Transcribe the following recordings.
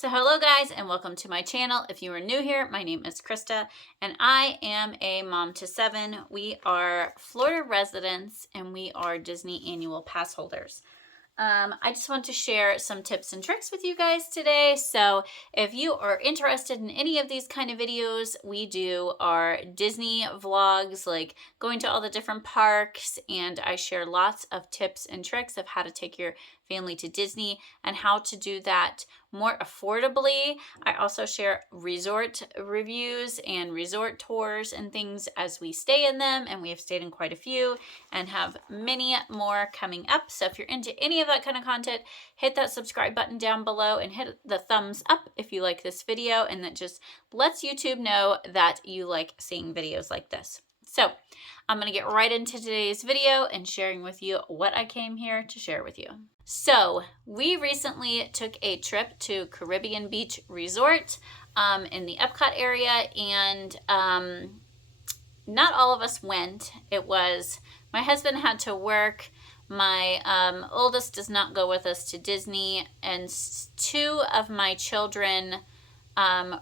So hello guys and welcome to my channel. If you are new here, my name is Krista and I am a mom to 7. We are Florida residents and we are Disney annual pass holders. I just want to share some tips and tricks with you guys today. So if you are interested in any of these kind of videos, we do our Disney vlogs, like going to all the different parks, and I share lots of tips and tricks of how to take your family to Disney and how to do that more affordably. I also share resort reviews and resort tours and things as we stay in them, and we have stayed in quite a few and have many more coming up. So if you're into any of that kind of content, hit that subscribe button down below and hit the thumbs up if you like this video, and that just lets YouTube know that you like seeing videos like this. So I'm going to get right into today's video and sharing with you what I came here to share with you. So we recently took a trip to Caribbean Beach Resort in the Epcot area, and not all of us went. It was, my husband had to work. My oldest does not go with us to Disney, and 2 of my children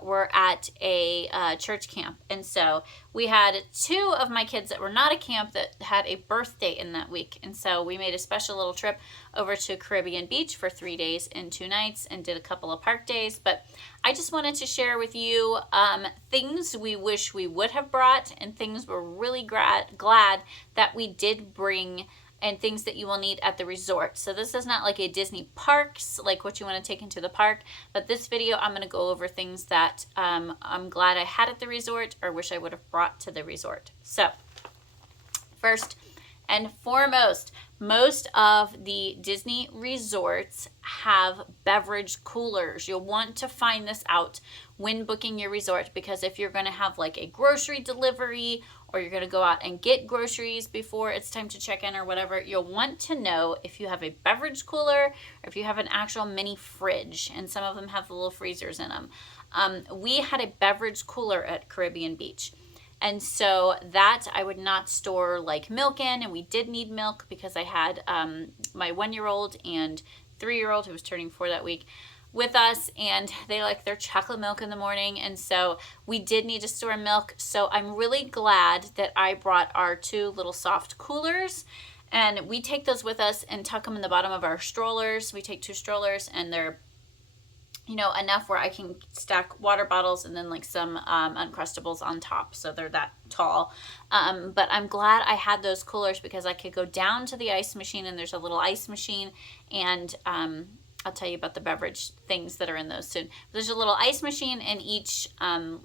were at a church camp. And so we had 2 of my kids that were not at camp that had a birthday in that week. And so we made a special little trip over to Caribbean Beach for 3 days and 2 nights and did a couple of park days. But I just wanted to share with you things we wish we would have brought and things we're really glad that we did bring, and things that you will need at the resort. So this is not like a Disney parks, like what you want to take into the park, but this video I'm going to go over things that I'm glad I had at the resort or wish I would have brought to the resort. So first and foremost, most of the Disney resorts have beverage coolers. You'll want to find this out when booking your resort, because if you're going to have like a grocery delivery or you're going to go out and get groceries before it's time to check in or whatever, you'll want to know if you have a beverage cooler or if you have an actual mini fridge, and some of them have little freezers in them. We had a beverage cooler at Caribbean Beach. And so that I would not store like milk in, and we did need milk because I had my 1-year-old and 3-year-old who was turning 4 that week with us, and they like their chocolate milk in the morning, and so we did need to store milk. So I'm really glad that I brought our 2 little soft coolers, and we take those with us and tuck them in the bottom of our strollers. We take 2 strollers, and they're, you know, enough where I can stack water bottles and then like some Uncrustables on top, so they're that tall. But I'm glad I had those coolers because I could go down to the ice machine, and there's a little ice machine, and I'll tell you about the beverage things that are in those soon. There's a little ice machine in each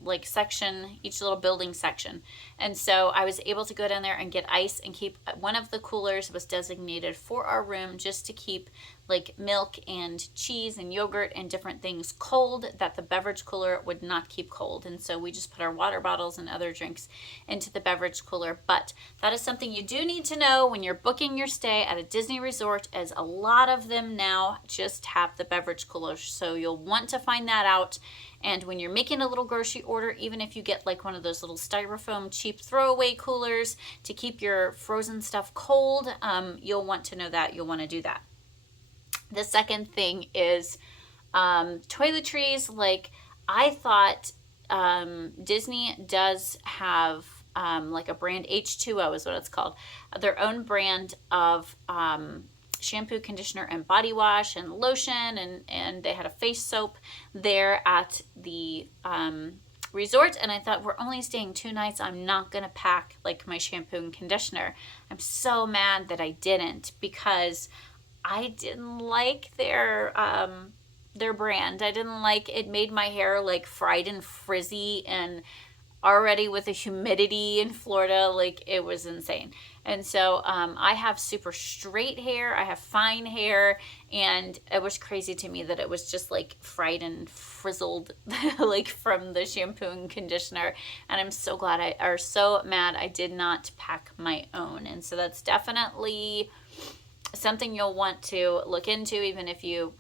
like section, each little building section. And so I was able to go down there and get ice and keep, one of the coolers was designated for our room just to keep like milk and cheese and yogurt and different things cold that the beverage cooler would not keep cold. And so we just put our water bottles and other drinks into the beverage cooler. But that is something you do need to know when you're booking your stay at a Disney resort, as a lot of them now just have the beverage cooler. So you'll want to find that out. And when you're making a little grocery order, even if you get like one of those little styrofoam cheap throwaway coolers to keep your frozen stuff cold, you'll want to know that. You'll want to do that. The second thing is toiletries. Like, I thought Disney does have like a brand, H2O is what it's called, their own brand of shampoo, conditioner, and body wash and lotion, and they had a face soap there at the resort. And I thought, we're only staying 2 nights, I'm not gonna pack like my shampoo and conditioner. I'm so mad that I didn't, because I didn't like their brand. I didn't like it. Made my hair like fried and frizzy, and already with the humidity in Florida, like it was insane. And so I have super straight hair, I have fine hair, and it was crazy to me that it was just like fried and frizzled like from the shampoo and conditioner. And I'm so glad so mad I did not pack my own. And so that's definitely something you'll want to look into, even if you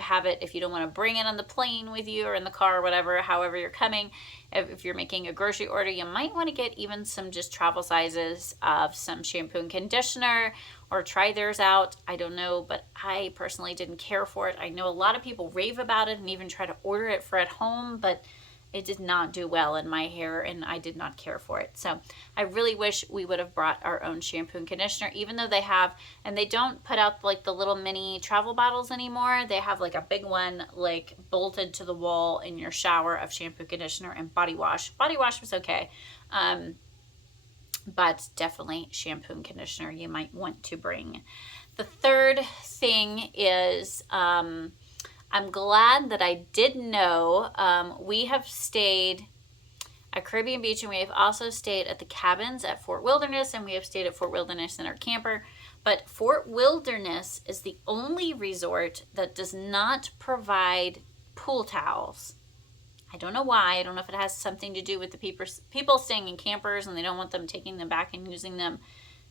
have it, if you don't want to bring it on the plane with you or in the car or whatever, however you're coming, if you're making a grocery order, you might want to get even some just travel sizes of some shampoo and conditioner, or try theirs out. I don't know, but I personally didn't care for it. I know a lot of people rave about it and even try to order it for at home, but it did not do well in my hair and I did not care for it. So I really wish we would have brought our own shampoo and conditioner, even though they have, and they don't put out like the little mini travel bottles anymore. They have like a big one like bolted to the wall in your shower of shampoo, conditioner, and body wash. Body wash was okay. But definitely shampoo and conditioner you might want to bring. The third thing is, I'm glad that I did know we have stayed at Caribbean Beach, and we have also stayed at the cabins at Fort Wilderness, and we have stayed at Fort Wilderness in our camper. But Fort Wilderness is the only resort that does not provide pool towels. I don't know why. I don't know if it has something to do with the people staying in campers and they don't want them taking them back and using them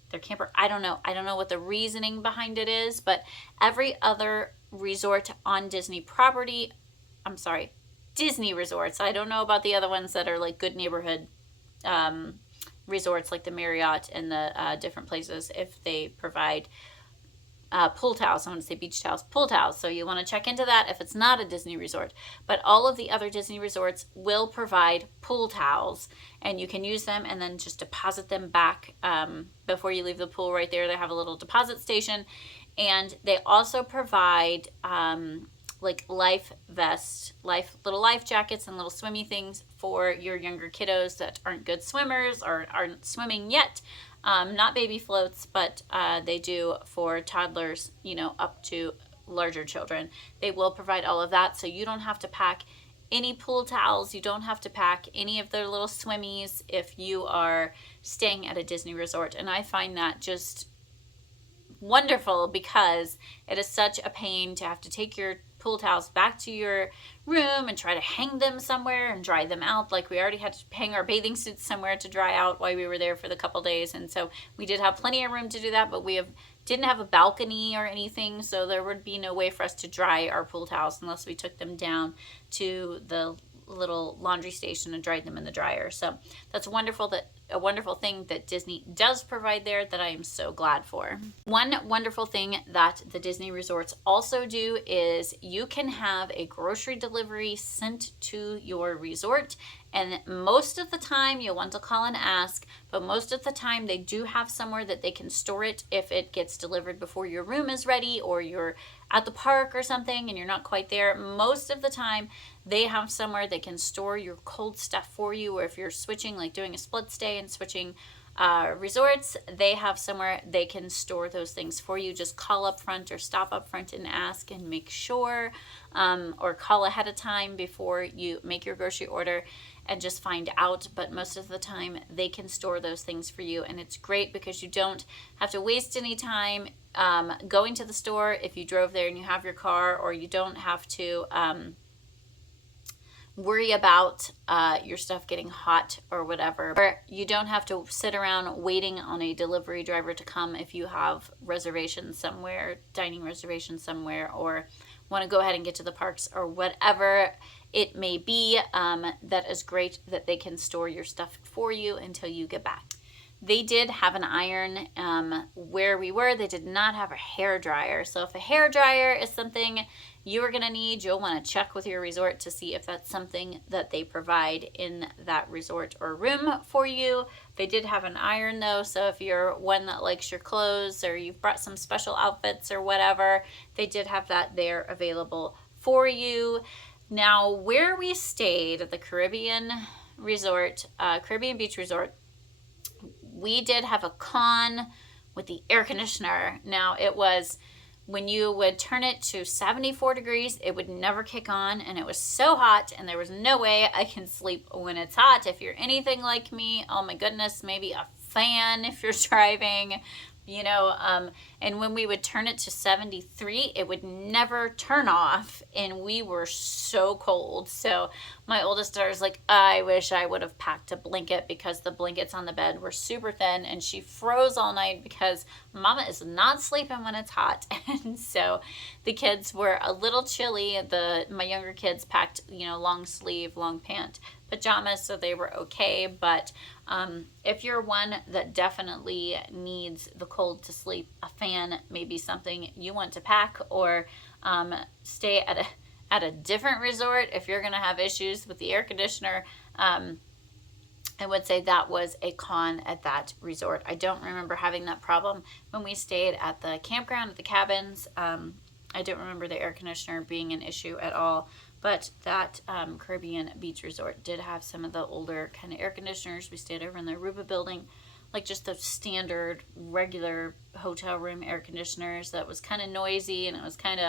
their camper. I don't know. I don't know what the reasoning behind it is, but every other resort on Disney property, Disney resorts. I don't know about the other ones that are like good neighborhood resorts like the Marriott and the different places, if they provide pool towels. I want to say beach towels, pool towels. So you want to check into that if it's not a Disney resort. But all of the other Disney resorts will provide pool towels, and you can use them and then just deposit them back before you leave the pool. Right there, they have a little deposit station, and they also provide like life vests, little life jackets and little swimmy things for your younger kiddos that aren't good swimmers or aren't swimming yet. Not baby floats, but they do for toddlers, up to larger children. They will provide all of that, so you don't have to pack any pool towels. You don't have to pack any of their little swimmies if you are staying at a Disney resort. And I find that just wonderful, because it is such a pain to have to take your pool towels back to your room and try to hang them somewhere and dry them out. Like, we already had to hang our bathing suits somewhere to dry out while we were there for the couple days, and so we did have plenty of room to do that, but we didn't have a balcony or anything, so there would be no way for us to dry our pool towels unless we took them down to the little laundry station and dried them in the dryer. So that's wonderful, a wonderful thing that Disney does provide there, that I am so glad for. One wonderful thing that the Disney resorts also do is you can have a grocery delivery sent to your resort, and most of the time you'll want to call and ask, but most of the time they do have somewhere that they can store it if it gets delivered before your room is ready, or you're at the park or something and you're not quite there. Most of the time they have somewhere they can store your cold stuff for you, or if you're switching, like doing a split stay and switching resorts, they have somewhere they can store those things for you. Just call up front or stop up front and ask and make sure, or call ahead of time before you make your grocery order and just find out. But most of the time they can store those things for you, and it's great because you don't have to waste any time going to the store if you drove there and you have your car, or you don't have to worry about your stuff getting hot or whatever, or you don't have to sit around waiting on a delivery driver to come if you have reservations somewhere, dining reservations somewhere, or want to go ahead and get to the parks or whatever it may be. That is great that they can store your stuff for you until you get back. They did have an iron where we were. They did not have a hair dryer. So if a hair dryer is something you are going to need, you'll want to check with your resort to see if that's something that they provide in that resort or room for you. They did have an iron though, so if you're one that likes your clothes, or you've brought some special outfits or whatever, they did have that there available for you. Now, where we stayed at the Caribbean resort, Caribbean Beach Resort, we did have a con with the air conditioner. Now, it was, when you would turn it to 74 degrees, it would never kick on, and it was so hot, and there was no way I can sleep when it's hot. If you're anything like me, oh my goodness, maybe a fan if you're driving, and when we would turn it to 73, it would never turn off, and we were so cold. So my oldest daughter's like, I wish I would have packed a blanket, because the blankets on the bed were super thin, and she froze all night because Mama is not sleeping when it's hot. And so the kids were a little chilly. My younger kids packed, long sleeve, long pant pajamas, so they were okay. But if you're one that definitely needs the cold to sleep, a fan may be something you want to pack, or stay at a different resort if you're going to have issues with the air conditioner. I would say that was a con at that resort. I don't remember having that problem when we stayed at the campground, at the cabins. I don't remember the air conditioner being an issue at all. But that Caribbean beach resort did have some of the older kind of air conditioners. We stayed over in the Aruba building, like just the standard, regular hotel room air conditioners that was kind of noisy, and it was kind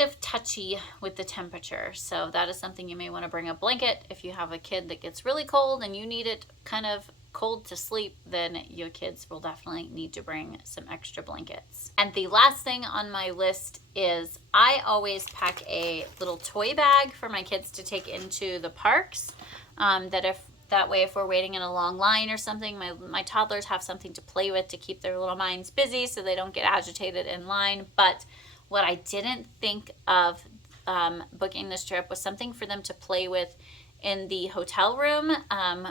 of touchy with the temperature. So that is something you may want to bring a blanket. If you have a kid that gets really cold and you need it kind of cold to sleep, then your kids will definitely need to bring some extra blankets. And the last thing on my list is I always pack a little toy bag for my kids to take into the parks. That way, if we're waiting in a long line or something, my toddlers have something to play with to keep their little minds busy so they don't get agitated in line. But what I didn't think of booking this trip was something for them to play with in the hotel room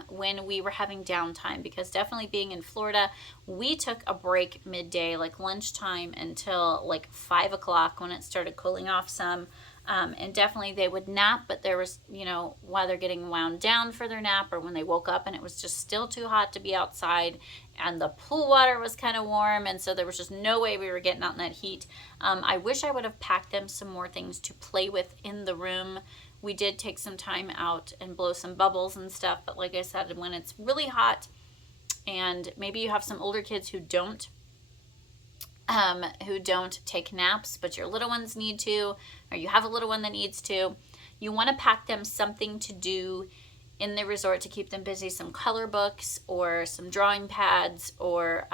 when we were having downtime, because definitely being in Florida, we took a break midday, like lunchtime, until like 5 o'clock when it started cooling off some. And definitely they would nap, but there was, while they're getting wound down for their nap, or when they woke up and it was just still too hot to be outside, and the pool water was kind of warm, and so there was just no way we were getting out in that heat. I wish I would have packed them some more things to play with in the room. We did take some time out and blow some bubbles and stuff, but like I said, when it's really hot, and maybe you have some older kids who don't take naps, but your little ones need to, or you have a little one that needs to, you want to pack them something to do in the resort to keep them busy, some color books or some drawing pads, or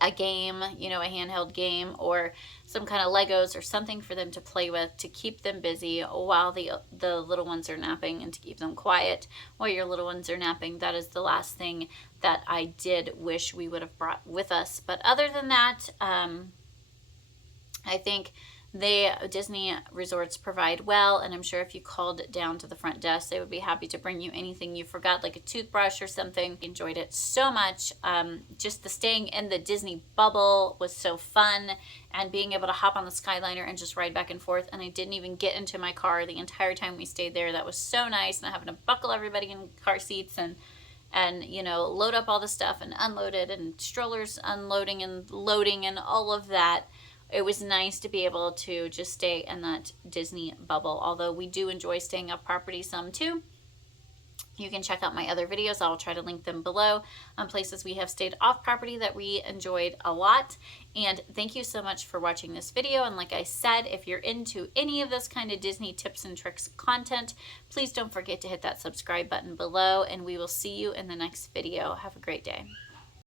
a game, a handheld game, or some kind of Legos or something for them to play with to keep them busy while the little ones are napping, and to keep them quiet while your little ones are napping. That is the last thing that I did wish we would have brought with us. But other than that, I think the Disney resorts provide well, and I'm sure if you called down to the front desk, they would be happy to bring you anything you forgot, like a toothbrush or something. Enjoyed it so much. Just the staying in the Disney bubble was so fun, and being able to hop on the Skyliner and just ride back and forth, and I didn't even get into my car the entire time we stayed there. That was so nice, not having to buckle everybody in car seats and load up all the stuff and unload it, and strollers unloading and loading and all of that. It was nice to be able to just stay in that Disney bubble, although we do enjoy staying off property some too. You can check out my other videos. I'll try to link them below on places we have stayed off property that we enjoyed a lot. And thank you so much for watching this video. And like I said, if you're into any of this kind of Disney tips and tricks content, please don't forget to hit that subscribe button below, and we will see you in the next video. Have a great day.